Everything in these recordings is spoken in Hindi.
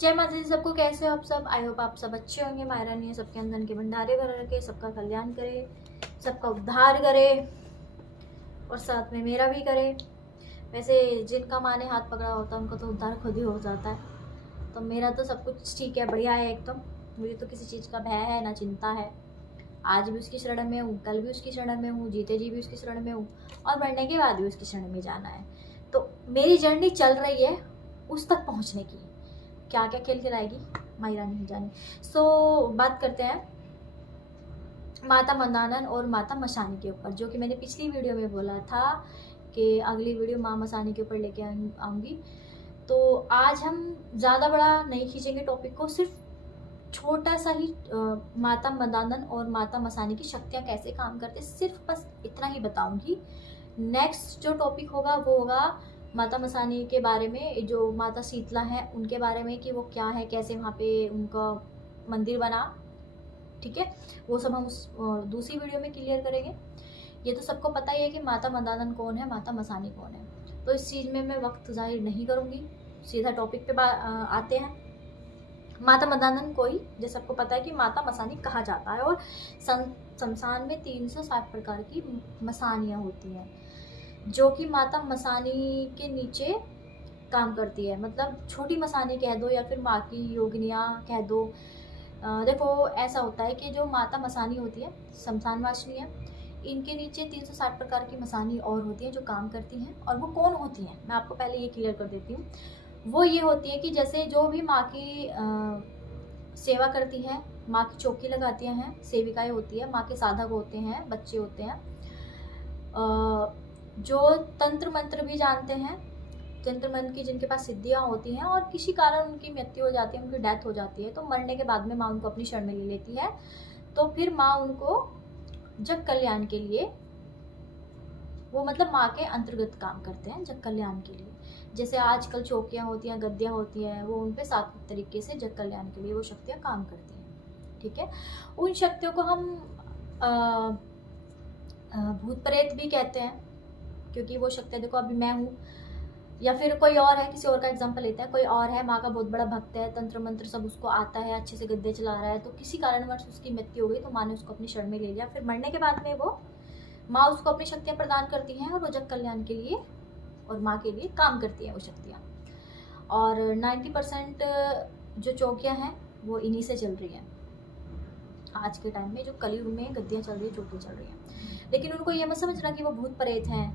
जय माता दी सबको। कैसे हो आप सब? आई होप आप सब अच्छे होंगे। मायरा नहीं है, सबके अंदर के भंडारे भर रखे, सबका कल्याण करे, सबका उद्धार करे और साथ में मेरा भी करे। वैसे जिनका माँ ने हाथ पकड़ा होता है उनका तो उद्धार खुद ही हो जाता है। तो मेरा तो सब कुछ ठीक है, बढ़िया है एकदम। मुझे तो किसी चीज़ का भय है ना चिंता है। आज भी उसकी शरण में हूँ, कल भी उसकी शरण में हूँ, जीते जी भी उसकी शरण में हूँ और मरने के बाद भी उसकी शरण में जाना है। तो मेरी जर्नी चल रही है उस तक पहुँचने की। क्या क्या खेल खिलाएगी मायरा नहीं जानी। बात करते हैं माता मंदानन और माता मसानी के ऊपर, जो कि मैंने पिछली वीडियो में बोला था कि अगली वीडियो माँ मसानी के ऊपर लेके आऊँगी। तो आज हम ज़्यादा बड़ा नहीं खींचेंगे टॉपिक को, सिर्फ छोटा सा ही माता मंदानन और माता मसानी की शक्तियाँ कैसे काम करते, सिर्फ बस इतना ही बताऊँगी। नेक्स्ट जो टॉपिक होगा वो होगा माता मसानी के बारे में, जो माता शीतला है उनके बारे में, कि वो क्या है, कैसे वहाँ पे उनका मंदिर बना। ठीक है, वो सब हम उस दूसरी वीडियो में क्लियर करेंगे। ये तो सबको पता ही है कि माता मंदानन कौन है, माता मसानी कौन है। तो इस चीज़ में मैं वक्त जाहिर नहीं करूँगी, सीधा टॉपिक पे आते हैं। माता मंदानन को ही, जैसे सबको पता है कि माता मसानी कहा जाता है, और शमशान में 360 प्रकार की मसानियाँ होती हैं, जो कि माता मसानी के नीचे काम करती है। मतलब छोटी मसानी कह दो या फिर माँ की योगिनियाँ कह दो। देखो ऐसा होता है कि जो माता मसानी होती है, शमशान वासिनी है, इनके नीचे 360 प्रकार की मसानी और होती हैं जो काम करती हैं। और वो कौन होती हैं मैं आपको पहले ये क्लियर कर देती हूँ। वो ये होती है कि जैसे जो भी माँ की सेवा करती है, माँ की चौकी लगाती हैं, सेविकाएं होती है, माँ के साधक होते हैं, बच्चे होते हैं, जो तंत्र मंत्र भी जानते हैं, तंत्र मंत्र की जिनके पास सिद्धियाँ होती हैं और किसी कारण उनकी मृत्यु हो जाती है, उनकी डेथ हो जाती है, तो मरने के बाद में माँ उनको अपनी शरण में ले लेती है। तो फिर माँ उनको जग कल्याण के लिए, वो मतलब माँ के अंतर्गत काम करते हैं जग कल्याण के लिए। जैसे आजकल चौकियाँ होती हैं, गद्दियाँ होती हैं, वो उन पे सात्विक तरीके से जग कल्याण के लिए वो शक्तियाँ काम करती हैं। ठीक है, उन शक्तियों को हम भूत प्रेत भी कहते हैं, क्योंकि वो शक्तियाँ, देखो अभी मैं हूँ या फिर कोई और है, किसी और का एग्जांपल लेते हैं, कोई और है, माँ का बहुत बड़ा भक्त है, तंत्र मंत्र सब उसको आता है, अच्छे से गद्दे चला रहा है, तो किसी कारणवश उसकी मृत्यु हो गई तो माँ ने उसको अपनी शरण में ले लिया। फिर मरने के बाद में वो माँ उसको अपनी शक्तियाँ प्रदान करती हैं और वो जग कल्याण के लिए और माँ के लिए काम करती हैं वो शक्तियाँ। और 90% जो चौकियाँ हैं वो इन्हीं से चल रही हैं आज के टाइम में, जो कलयुग में गद्दियाँ चल रही है, चौकी चल रही हैं। लेकिन उनको ये मत समझना कि वो भूत प्रेत हैं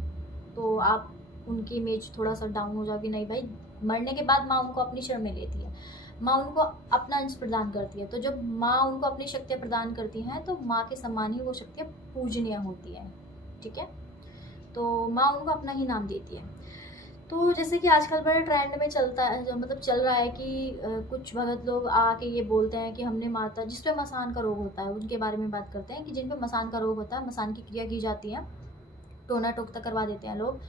तो आप उनकी इमेज थोड़ा सा डाउन हो जाएगी। नहीं भाई, मरने के बाद माँ उनको अपनी शरण में लेती है, माँ उनको अपना अंश प्रदान करती है। तो जब माँ उनको अपनी शक्तियाँ प्रदान करती हैं तो माँ के समान ही वो शक्तियाँ पूजनीय होती हैं। ठीक है, तो माँ उनको अपना ही नाम देती है। तो जैसे कि आजकल बड़े ट्रेंड में चलता है, जो मतलब चल रहा है कि कुछ भगत लोग आके ये बोलते हैं कि हमने माता, जिस पे मसान का रोग होता है उनके बारे में बात करते हैं, कि जिन पे मसान का रोग होता है, मसान की क्रिया की जाती है, टोना टोकता करवा देते हैं लोग।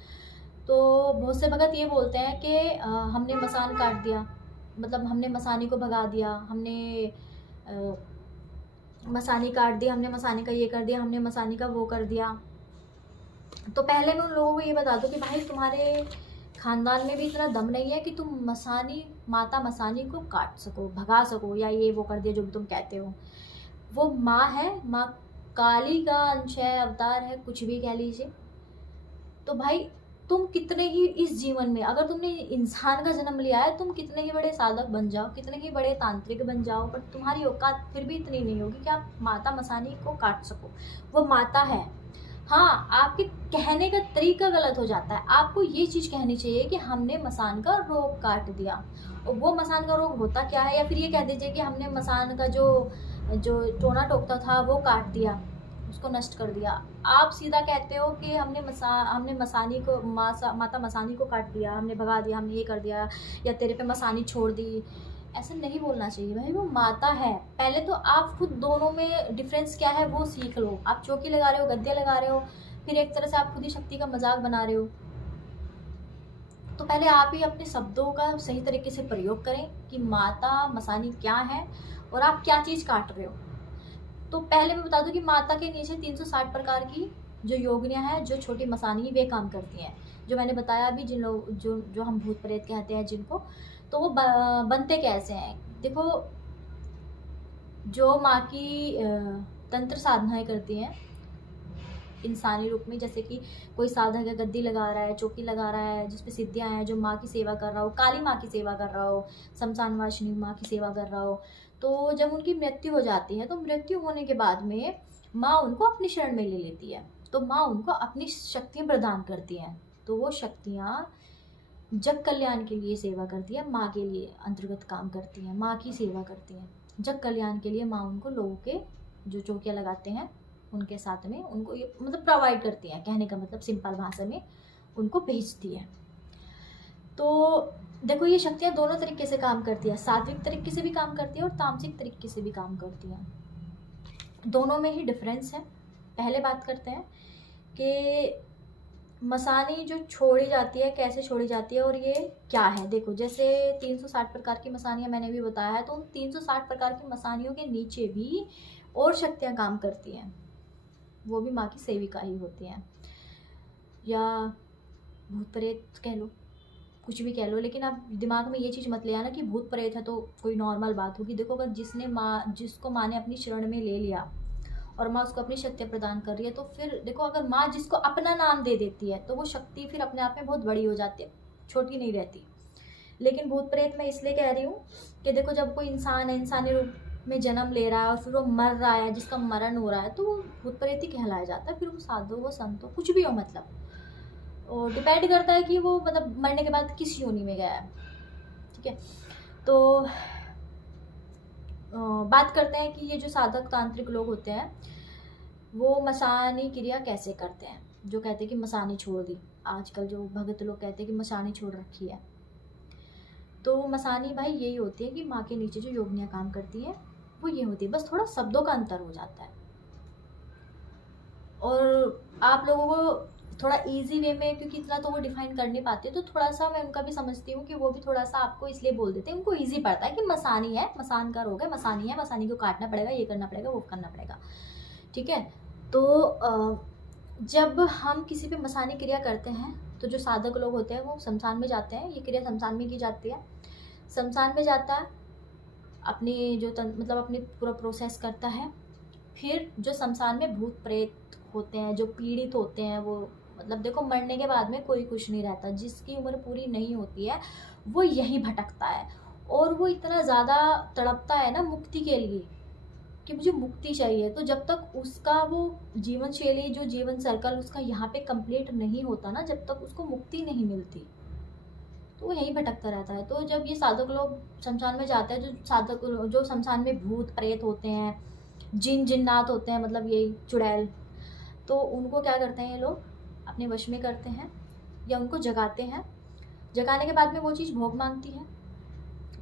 तो बहुत से भगत ये बोलते हैं कि हमने मसान काट दिया, मतलब हमने मसानी को भगा दिया, हमने मसानी काट दी, हमने मसानी का ये कर दिया, हमने मसानी का वो कर दिया। तो पहले मैं उन लोगों को ये बता दूं कि भाई तुम्हारे खानदान में भी इतना दम नहीं है कि तुम माता मसानी को काट सको, भगा सको, या ये वो कर दिया जो भी तुम कहते हो। वो माँ है, माँ काली का अंश है, अवतार है, कुछ भी कह लीजिए। तो भाई तुम कितने ही इस जीवन में, अगर तुमने इंसान का जन्म लिया है, तुम कितने ही बड़े साधक बन जाओ, कितने ही बड़े तांत्रिक बन जाओ, पर तुम्हारी औकात फिर भी इतनी नहीं होगी कि आप माता मसानी को काट सको। वो माता है। हाँ, आपके कहने का तरीका गलत हो जाता है। आपको ये चीज़ कहनी चाहिए कि हमने मसान का रोग काट दिया, और वो मसान का रोग होता क्या है, या फिर ये कह दीजिए कि हमने मसान का जो जो टोना टोकता था वो काट दिया, उसको नष्ट कर दिया। आप सीधा कहते हो कि हमने मसानी को माता मसानी को काट दिया, हमने भगा दिया, हमने ये कर दिया, या तेरे पे मसानी छोड़ दी। ऐसे नहीं बोलना चाहिए भाई, वो माता है। पहले तो आप खुद दोनों में डिफरेंस क्या है वो सीख लो। आप चौकी लगा रहे हो, गद्दे लगा रहे हो, फिर एक तरह से आप खुद ही शक्ति का मजाक बना रहे हो। तो पहले आप ही अपने शब्दों का सही तरीके से प्रयोग करें कि माता मसानी क्या है और आप क्या चीज़ काट रहे हो। तो पहले मैं बता दूं कि माता के नीचे 360 प्रकार की जो योगिनियाँ हैं, जो छोटी मसानी वे काम करती हैं, जो मैंने बताया अभी, जिन लोग जो हम भूत प्रेत कहते हैं जिनको। तो वो बनते कैसे हैं? देखो, जो माँ की तंत्र साधनाएं करती हैं इंसानी रूप में, जैसे कि कोई साधक है, गद्दी लगा रहा है, चौकी लगा रहा है, जिसपे सिद्धियां हैं, जो माँ की सेवा कर रहा हो, काली माँ की सेवा कर रहा हो, शमशान वासिनी माँ की सेवा कर रहा हो, तो जब उनकी मृत्यु हो जाती है तो मृत्यु होने के बाद में माँ उनको अपनी शरण में ले लेती है। तो माँ उनको अपनी शक्तियाँ प्रदान करती हैं। तो वो शक्तियाँ जग कल्याण के लिए सेवा करती है, माँ के लिए अंतर्गत काम करती हैं, माँ की सेवा करती हैं। जग कल्याण के लिए माँ उनको लोगों के जो चौकियाँ लगाते हैं उनके साथ में उनको ये मतलब प्रोवाइड करती हैं, कहने का मतलब सिंपल भाषा में उनको भेजती है। तो देखो, ये शक्तियाँ दोनों तरीके से काम करती है, सात्विक तरीके से भी काम करती है और तामसिक तरीके से भी काम करती है। दोनों में ही डिफरेंस है। पहले बात करते हैं कि मसानी जो छोड़ी जाती है कैसे छोड़ी जाती है और ये क्या है। देखो, जैसे 360 प्रकार की मसानियाँ मैंने भी बताया है, तो उन 360 प्रकार की मसानियों के नीचे भी और शक्तियाँ काम करती हैं, वो भी माँ की सेविका ही होती हैं, या भूत प्रेत कह लो, कुछ भी कह लो, लेकिन आप दिमाग में ये चीज़ मत ले आना कि भूत प्रेत है तो कोई नॉर्मल बात होगी। देखो, अगर जिसको माँ ने अपनी शरण में ले लिया और माँ उसको अपनी शक्तियाँ प्रदान कर रही है, तो फिर देखो, अगर माँ जिसको अपना नाम दे देती है तो वो शक्ति फिर अपने आप में बहुत बड़ी हो जाती है, छोटी नहीं रहती। लेकिन भूत प्रेत मैं इसलिए कह रही हूँ कि देखो, जब कोई इंसान है, इंसानी रूप में जन्म ले रहा है और फिर वो मर रहा है, जिसका मरण हो रहा है, तो वो भूत प्रेत ही कहलाया जाता है। फिर वो साधु हो, संत हो, कुछ भी हो, मतलब और डिपेंड करता है कि वो मतलब मरने के बाद किस योनि में गया है। ठीक है, तो बात करते हैं कि ये जो साधक तांत्रिक लोग होते हैं वो मसानी क्रिया कैसे करते हैं। जो कहते हैं कि मसानी छोड़ दी, आजकल जो भगत लोग कहते हैं कि मसानी छोड़ रखी है, तो मसानी भाई यही होती है कि माँ के नीचे जो योगिनियाँ काम करती हैं वो ये होती है, बस थोड़ा शब्दों का अंतर हो जाता है। और आप लोगों को थोड़ा इजी वे में, क्योंकि इतना तो वो डिफाइन कर नहीं पाते, तो थोड़ा सा मैं उनका भी समझती हूँ कि वो भी थोड़ा सा आपको इसलिए बोल देते हैं, उनको इजी पड़ता है कि मसानी है, मसान का रोग है, मसानी है, मसानी को काटना पड़ेगा, ये करना पड़ेगा, वो करना पड़ेगा। ठीक है, तो जब हम किसी पे मसानी क्रिया करते हैं तो जो साधक लोग होते हैं वो शमशान में जाते हैं। ये क्रिया शमशान में की जाती है। शमशान में जाता है, अपनी जो मतलब अपनी पूरा प्रोसेस करता है। फिर जो शमशान में भूत प्रेत होते हैं, जो पीड़ित होते हैं, वो मतलब देखो, मरने के बाद में कोई कुछ नहीं रहता। जिसकी उम्र पूरी नहीं होती है वो यहीं भटकता है, और वो इतना ज़्यादा तड़पता है ना मुक्ति के लिए कि मुझे मुक्ति चाहिए। तो जब तक उसका वो जीवन शैली, जो जीवन सर्कल उसका यहाँ पे कंप्लीट नहीं होता ना, जब तक उसको मुक्ति नहीं मिलती, तो वो यहीं भटकता रहता है। तो जब ये साधक लोग शमशान में जाते हैं, जो शमशान में भूत प्रेत होते हैं, जिन्नात होते हैं, मतलब यही चुड़ैल, तो उनको क्या करते हैं ये लोग, अपने वश में करते हैं या उनको जगाते हैं। जगाने के बाद में वो चीज़ भोग मांगती है।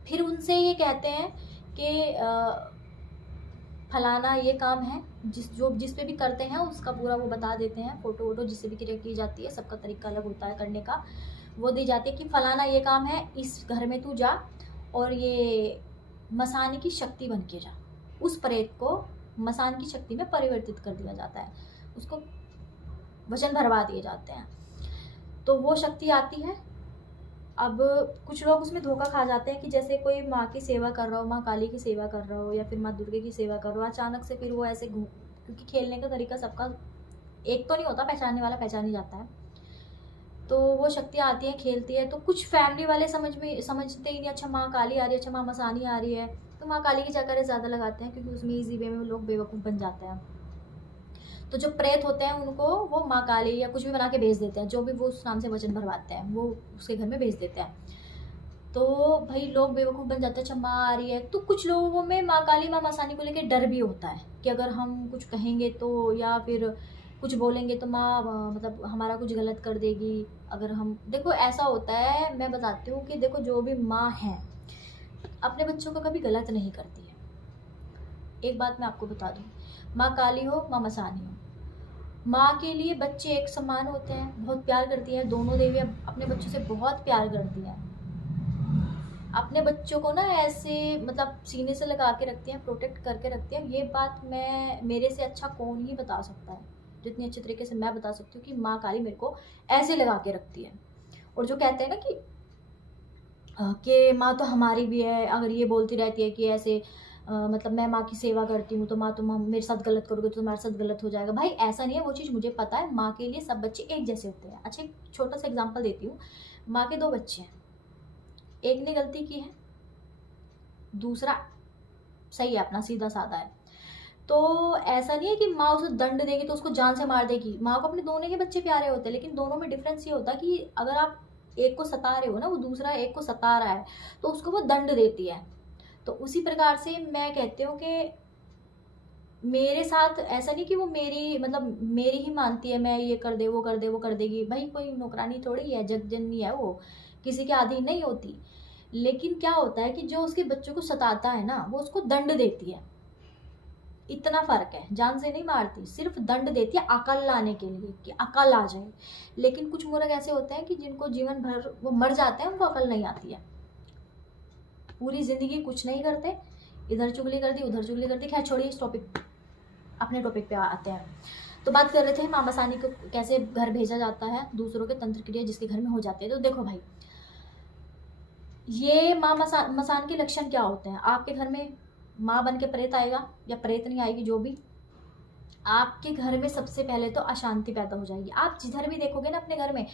फिर उनसे ये कहते हैं कि फलाना ये काम है, जिस पे भी करते हैं उसका पूरा वो बता देते हैं, फ़ोटो वोटो जिससे भी क्रिया की जाती है, सबका तरीका अलग होता है करने का, वो दी जाती है कि फलाना ये काम है, इस घर में तू जा और ये मसान की शक्ति बन के जा। उस प्रेत को मसान की शक्ति में परिवर्तित कर दिया जाता है, उसको वचन भरवा दिए जाते हैं, तो वो शक्ति आती है। अब कुछ लोग उसमें धोखा खा जाते हैं कि जैसे कोई माँ की सेवा कर रहा हो, माँ काली की सेवा कर रहा हो या फिर माँ दुर्गे की सेवा कर रहा हो, अचानक से फिर वो ऐसे क्योंकि खेलने का तरीका सबका एक तो नहीं होता, पहचानने वाला पहचान ही जाता है, तो वो शक्तियाँ आती हैं, खेलती है। तो कुछ फैमिली वाले समझते ही नहीं, अच्छा माँ काली आ रही है, अच्छा माँ मसानी आ रही है, तो माँ काली की चक्कर ज़्यादा लगाते हैं, क्योंकि उसमें ईजी वे में लोग बेवकूफ़ बन जाते हैं। तो जो प्रेत होते हैं उनको वो माँ काली या कुछ भी बना के भेज देते हैं, जो भी वो उस नाम से वचन भरवाते हैं वो उसके घर में भेज देते हैं। तो भाई लोग बेवकूफ़ बन जाते हैं, अच्छा माँ आ रही है। तो कुछ लोगों में माँ काली माँ मसानी को लेके डर भी होता है कि अगर हम कुछ कहेंगे तो, या फिर कुछ बोलेंगे तो माँ मतलब हमारा कुछ गलत कर देगी। अगर हम देखो, ऐसा होता है, मैं बताती हूँ कि देखो, जो भी माँ है अपने बच्चों को कभी गलत नहीं करती है। एक बात मैं आपको बता दूँ, माँ काली हो माँ मसानी हो, माँ के लिए बच्चे एक समान होते हैं, बहुत प्यार करती है। दोनों देवियाँ अपने बच्चों से बहुत प्यार करती हैं, अपने बच्चों को ना ऐसे मतलब सीने से लगा के रखती हैं, प्रोटेक्ट करके रखती हैं। ये बात मैं, मेरे से अच्छा कौन ही बता सकता है, जितनी अच्छे तरीके से मैं बता सकती हूँ कि माँ काली मेरे को ऐसे लगा के रखती है। और जो कहते हैं ना कि कि माँ तो हमारी भी है, अगर ये बोलती रहती है कि ऐसे मतलब मैं माँ की सेवा करती हूँ तो माँ तुम मेरे साथ गलत करोगे तो तुम्हारे साथ गलत हो जाएगा। भाई ऐसा नहीं है, वो चीज़ मुझे पता है, माँ के लिए सब बच्चे एक जैसे होते हैं। अच्छा एक छोटा सा एग्जांपल देती हूँ। माँ के 2 बच्चे हैं, एक ने गलती की है, दूसरा सही है, अपना सीधा साधा है। तो ऐसा नहीं है कि माँ उसे दंड देगी तो उसको जान से मार देगी। माँ को अपने दोनों के बच्चे प्यारे होते हैं, लेकिन दोनों में डिफरेंस ये होता है कि अगर आप एक को सता रहे हो ना, वो दूसरा एक को सता रहा है, तो उसको वो दंड देती है। तो उसी प्रकार से मैं कहती हूँ कि मेरे साथ ऐसा नहीं कि वो मेरी मतलब मेरी ही मानती है, मैं ये कर दे वो कर दे वो कर देगी। भाई कोई नौकरानी थोड़ी है, जग जननी है वो, किसी के अधीन नहीं होती। लेकिन क्या होता है कि जो उसके बच्चों को सताता है ना, वो उसको दंड देती है। इतना फर्क है, जान से नहीं मारती, सिर्फ दंड देती है अकल लाने के लिए कि अकल आ जाए। लेकिन कुछ मूर्ख ऐसे होते हैं कि जिनको जीवन भर वो मर जाते हैं, उनको अकल नहीं आती है, पूरी जिंदगी कुछ नहीं करते, इधर चुगली कर दी उधर चुगली कर दी। खैर छोड़िए इस टॉपिक, अपने टॉपिक पे आते हैं। तो बात कर रहे थे माँ मसानी को कैसे घर भेजा जाता है, दूसरों के तंत्र क्रिया जिसके घर में हो जाती है। तो देखो भाई, ये माँ मसान के लक्षण क्या होते हैं। आपके घर में माँ बन के प्रेत आएगा या प्रेत नहीं आएगी, जो भी, आपके घर में सबसे पहले तो अशांति पैदा हो जाएगी। आप जिधर भी देखोगे ना अपने घर में,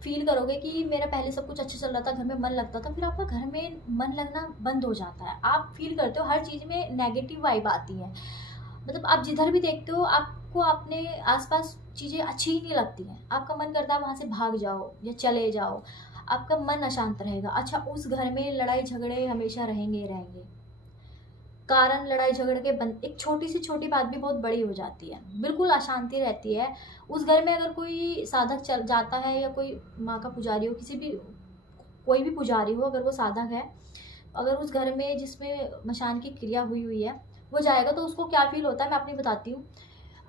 फील करोगे कि मेरा पहले सब कुछ अच्छा चल रहा था, घर में मन लगता था, फिर आपका घर में मन लगना बंद हो जाता है। आप फील करते हो हर चीज़ में नेगेटिव वाइब आती है। मतलब आप जिधर भी देखते हो, आपको अपने आसपास चीज़ें अच्छी ही नहीं लगती हैं, आपका मन करता है वहाँ से भाग जाओ या चले जाओ, आपका मन अशांत रहेगा। अच्छा उस घर में लड़ाई झगड़े हमेशा रहेंगे ही रहेंगे, कारण लड़ाई झगड़े के बंद, एक छोटी सी छोटी बात भी बहुत बड़ी हो जाती है, बिल्कुल अशांति रहती है उस घर में। अगर कोई साधक चल जाता है या कोई माँ का पुजारी हो, किसी भी कोई भी पुजारी हो, अगर वो साधक है, अगर उस घर में जिसमें मशान की क्रिया हुई हुई है वो जाएगा, तो उसको क्या फील होता है मैं अपनी बताती हूँ।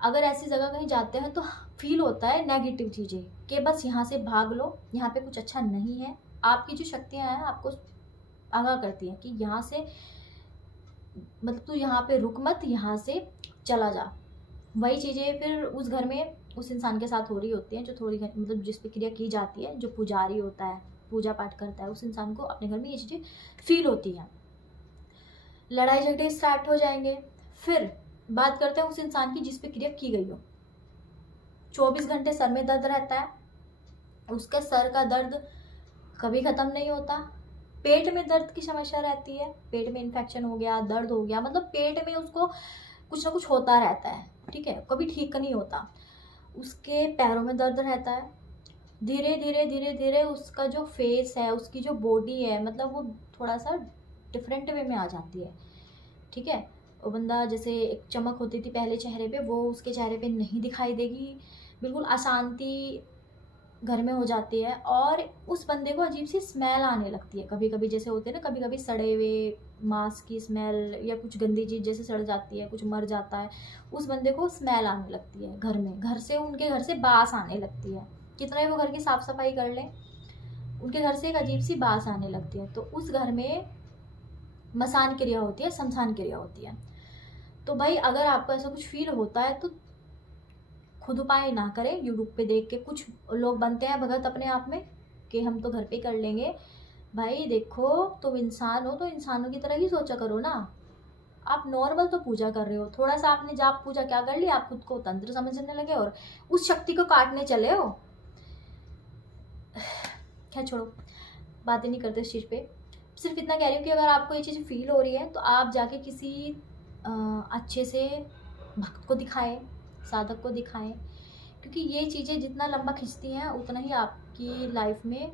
अगर ऐसी जगह कहीं जाते हैं तो फील होता है नेगेटिव चीज़ें, कि बस यहाँ से भाग लो, यहाँ पे कुछ अच्छा नहीं है। आपकी जो शक्तियाँ हैं आपको आगाह करती हैं कि यहाँ से मतलब तू यहाँ पे रुक मत, यहाँ से चला जा। वही चीज़ें फिर उस घर में उस इंसान के साथ हो रही होती हैं, जो थोड़ी मतलब जिस पे क्रिया की जाती है, जो पुजारी होता है, पूजा पाठ करता है, उस इंसान को अपने घर में ये चीज़ें फील होती हैं। लड़ाई झगड़े स्टार्ट हो जाएंगे। फिर बात करते हैं उस इंसान की जिस पे क्रिया की गई हो। 24 घंटे सर में दर्द रहता है, उसके सर का दर्द कभी ख़त्म नहीं होता। पेट में दर्द की समस्या रहती है, पेट में इन्फेक्शन हो गया, दर्द हो गया, मतलब पेट में उसको कुछ ना कुछ होता रहता है, ठीक है, कभी ठीक नहीं होता। उसके पैरों में दर्द रहता है। धीरे धीरे धीरे धीरे उसका जो फेस है, उसकी जो बॉडी है, मतलब वो थोड़ा सा डिफरेंट वे में आ जाती है, ठीक है। वो बंदा जैसे एक चमक होती थी पहले चेहरे पे, वो उसके चेहरे पे नहीं दिखाई देगी। बिल्कुल अशांति घर में हो जाती है, और उस बंदे को अजीब सी स्मेल आने लगती है कभी कभी। जैसे होते हैं ना कभी कभी सड़े हुए मांस की स्मेल, या कुछ गंदी चीज़ जैसे सड़ जाती है, कुछ मर जाता है, उस बंदे को स्मेल आने लगती है घर में। घर से, उनके घर से बास आने लगती है, कितना ही वो घर की साफ़ सफाई कर लें, उनके घर से एक अजीब सी बास आने लगती है। तो उस घर में मसान क्रिया होती है, शमशान क्रिया होती है। तो भाई अगर आपको ऐसा कुछ फील होता है तो खुद उपाय ना करें। यूट्यूब पे देख के कुछ लोग बनते हैं भगत अपने आप में कि हम तो घर पे कर लेंगे। भाई देखो, तुम इंसान हो तो इंसानों की तरह ही सोचा करो ना। आप नॉर्मल तो पूजा कर रहे हो, थोड़ा सा आपने जाप पूजा क्या कर लिया, आप खुद को तंत्र समझने लगे और उस शक्ति को काटने चले हो। क्या छोड़ो, बातें नहीं करते इस चीज़ पे। सिर्फ इतना कह रही हूँ कि अगर आपको ये चीज़ फील हो रही है तो आप जाके किसी अच्छे से भक्त को दिखाएं, साधक को दिखाएं, क्योंकि ये चीज़ें जितना लंबा खींचती हैं उतना ही आपकी लाइफ में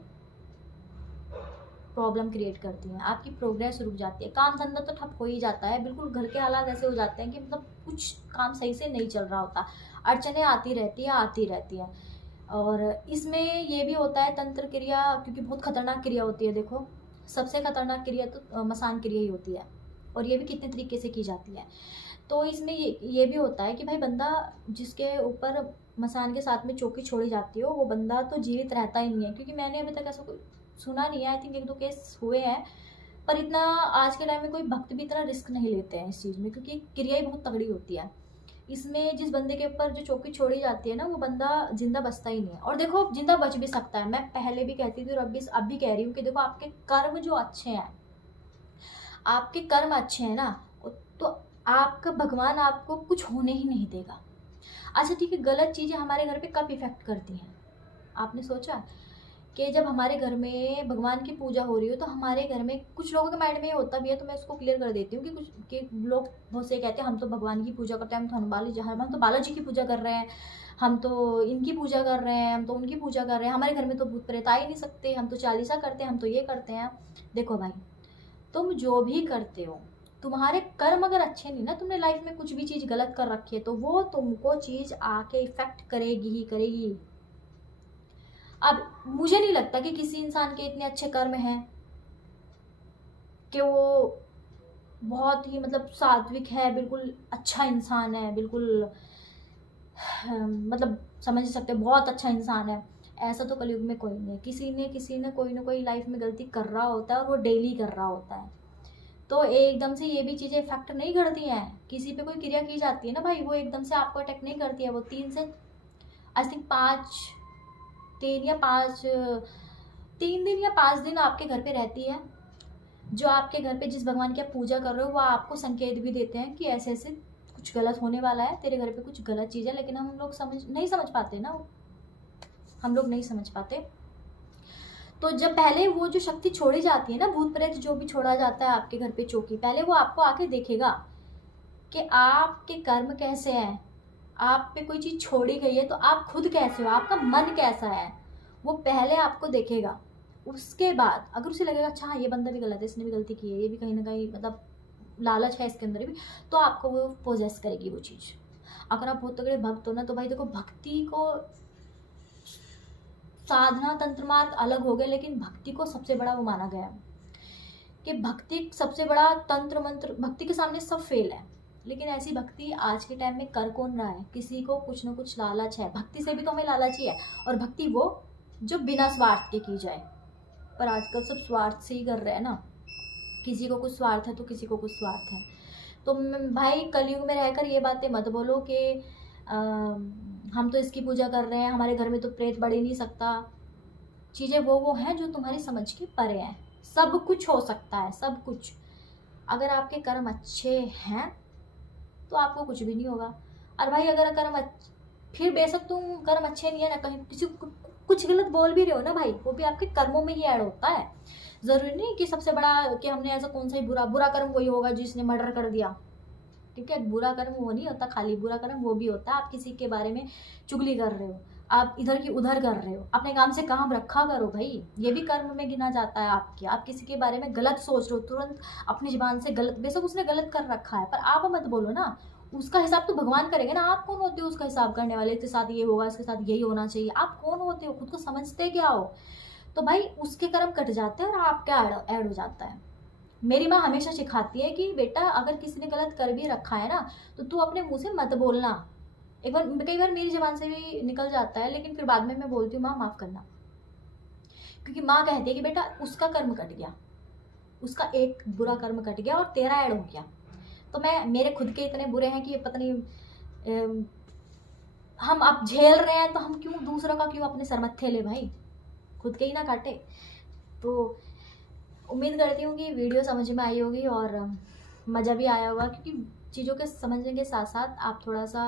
प्रॉब्लम क्रिएट करती हैं, आपकी प्रोग्रेस रुक जाती है, काम धंधा तो ठप हो ही जाता है। बिल्कुल घर के हालात ऐसे हो जाते हैं कि मतलब कुछ काम सही से नहीं चल रहा होता, अड़चने आती रहती है। और इसमें ये भी होता है तंत्र क्रिया, क्योंकि बहुत खतरनाक क्रिया होती है। देखो सबसे खतरनाक क्रिया तो मसान क्रिया ही होती है, और ये भी कितने तरीके से की जाती है। तो इसमें ये भी होता है कि भाई बंदा जिसके ऊपर मसान के साथ में चौकी छोड़ी जाती हो, वो बंदा तो जीवित रहता ही नहीं है, क्योंकि मैंने अभी तक ऐसा कोई सुना नहीं है। आई थिंक 1-2 केस हुए हैं, पर इतना आज के टाइम में कोई भक्त भी इतना रिस्क नहीं लेते हैं इस चीज़ में, क्योंकि क्रिया ही बहुत तगड़ी होती है। इसमें जिस बंदे के ऊपर जो चौकी छोड़ी जाती है ना, वो बंदा जिंदा बचता ही नहीं है। और देखो जिंदा बच भी सकता है, मैं पहले भी कहती थी और अब भी कह रही हूँ कि देखो आपके कर्म जो अच्छे हैं, आपके कर्म अच्छे हैं ना, तो आपका भगवान आपको कुछ होने ही नहीं देगा। अच्छा ठीक है, गलत चीज़ें हमारे घर पे कब इफेक्ट करती हैं? आपने सोचा कि जब हमारे घर में भगवान की पूजा हो रही हो, तो हमारे घर में कुछ लोगों के माइंड में ये होता भी है, तो मैं उसको क्लियर कर देती हूँ कि कुछ के लोग बहुत से कहते हैं हम तो भगवान की पूजा करते हैं, हम तो बालाजी की पूजा कर रहे हैं, हम तो इनकी पूजा कर रहे हैं, हम तो उनकी पूजा कर रहे हैं, हमारे घर में तो भूत प्रेत आ ही नहीं सकते, हम तो चालीसा करते हैं, हम तो ये करते हैं। देखो भाई, तुम जो भी करते हो, तुम्हारे कर्म अगर अच्छे नहीं ना, तुमने लाइफ में कुछ भी चीज़ गलत कर रखी है, तो वो तुमको चीज़ आके इफेक्ट करेगी ही करेगी। अब मुझे नहीं लगता कि किसी इंसान के इतने अच्छे कर्म हैं कि वो बहुत ही मतलब सात्विक है, बिल्कुल अच्छा इंसान है, बिल्कुल मतलब समझ सकते हैं बहुत अच्छा इंसान है। ऐसा तो कलयुग में कोई नहीं है। किसी ने कोई ना कोई लाइफ में गलती कर रहा होता है, और वो डेली कर रहा होता है। तो एकदम से ये भी चीज़ें इफेक्ट नहीं करती हैं। किसी पे कोई क्रिया की जाती है ना भाई, वो एकदम से आपको अटैक नहीं करती है। वो 3 से आई थिंक 3 दिन या 5 दिन आपके घर पे रहती है। जो आपके घर पे जिस भगवान की आप पूजा कर रहे हो, वो आपको संकेत भी देते हैं कि ऐसे ऐसे कुछ गलत होने वाला है, तेरे घर पे कुछ गलत चीज़ है। लेकिन हम लोग नहीं समझ पाते ना, हम लोग नहीं समझ पाते। तो जब पहले वो जो शक्ति छोड़ी जाती है ना, भूत प्रेत जो भी छोड़ा जाता है आपके घर पे चौकी, पहले वो आपको आके देखेगा कि आपके कर्म कैसे हैं, आप पे कोई चीज़ छोड़ी गई है तो आप खुद कैसे हो, आपका मन कैसा है, वो पहले आपको देखेगा। उसके बाद अगर उसे लगेगा अच्छा हाँ ये बंदा भी गलत है, इसने भी गलती की है, ये भी कहीं ना कहीं मतलब लालच है इसके अंदर भी, तो आपको वो पोजेस करेगी वो चीज़। अगर आप बहुत तगड़े भक्त हो ना, तो भाई देखो भक्ति को, साधना तंत्र मार्ग अलग हो गए, लेकिन भक्ति को सबसे बड़ा वो माना गया है कि भक्ति सबसे बड़ा तंत्र मंत्र, भक्ति के सामने सब फेल है। लेकिन ऐसी भक्ति आज के टाइम में कर कौन रहा है? किसी को कुछ ना कुछ लालच है, भक्ति से भी तो हमें लालच ही है। और भक्ति वो जो बिना स्वार्थ के की जाए, पर आजकल सब स्वार्थ से ही कर रहे हैं ना। किसी को कुछ स्वार्थ है तो किसी को कुछ स्वार्थ है। तो भाई कलयुग में रहकर ये बातें मत बोलो कि हम तो इसकी पूजा कर रहे हैं, हमारे घर में तो प्रेत बढ़ ही नहीं सकता। चीज़ें वो हैं जो तुम्हारी समझ के परे हैं। सब कुछ हो सकता है, सब कुछ। अगर आपके कर्म अच्छे हैं तो आपको कुछ भी नहीं होगा। और भाई अगर फिर बेशक तुम कर्म अच्छे नहीं है ना, कहीं किसी को कुछ गलत बोल भी रहे हो ना भाई, वो भी आपके कर्मों में ही ऐड होता है। ज़रूरी नहीं कि सबसे बड़ा कि हमने ऐसा कौन सा ही बुरा कर्म वही होगा जिसने मर्डर कर दिया। ठीक है, बुरा कर्म वो नहीं होता खाली, बुरा कर्म वो भी होता है आप किसी के बारे में चुगली कर रहे हो, आप इधर की उधर कर रहे हो, अपने काम से काम रखा करो भाई, ये भी कर्म में गिना जाता है आपके। आप किसी के बारे में गलत सोच रहे हो, तुरंत अपनी जुबान से गलत, बेशक उसने गलत कर रखा है पर आप मत बोलो ना, उसका हिसाब तो भगवान करेंगे ना। आप कौन होते हो उसका हिसाब करने वाले? इसके साथ ये होगा, इसके साथ यही होना चाहिए। आप कौन होते हो? खुद को समझते क्या हो? तो भाई उसके कर्म कट जाते हैं और आपका ऐड हो जाता है। मेरी माँ हमेशा सिखाती है कि बेटा अगर किसी ने गलत कर भी रखा है ना, तो तू अपने मुंह से मत बोलना। कई बार मेरी ज़बान से भी निकल जाता है, लेकिन फिर बाद में मैं बोलती हूँ माँ माफ़ करना, क्योंकि माँ कहती है कि बेटा उसका कर्म कट गया, उसका एक बुरा कर्म कट गया और तेरा ऐड हो गया। तो मेरे खुद के इतने बुरे हैं कि पता नहीं हम अब झेल रहे हैं, तो हम क्यों दूसरों का क्यों अपने सरमत्थे ले भाई, खुद के ही ना काटे। तो उम्मीद करती हूँ कि वीडियो समझ में आई होगी और मज़ा भी आया होगा, क्योंकि चीज़ों के समझने के साथ साथ आप थोड़ा सा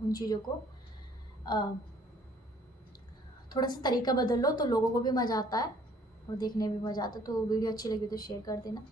उन चीज़ों को थोड़ा सा तरीका बदल लो, तो लोगों को भी मज़ा आता है और देखने में भी मज़ा आता है। तो वीडियो अच्छी लगी तो शेयर कर देना।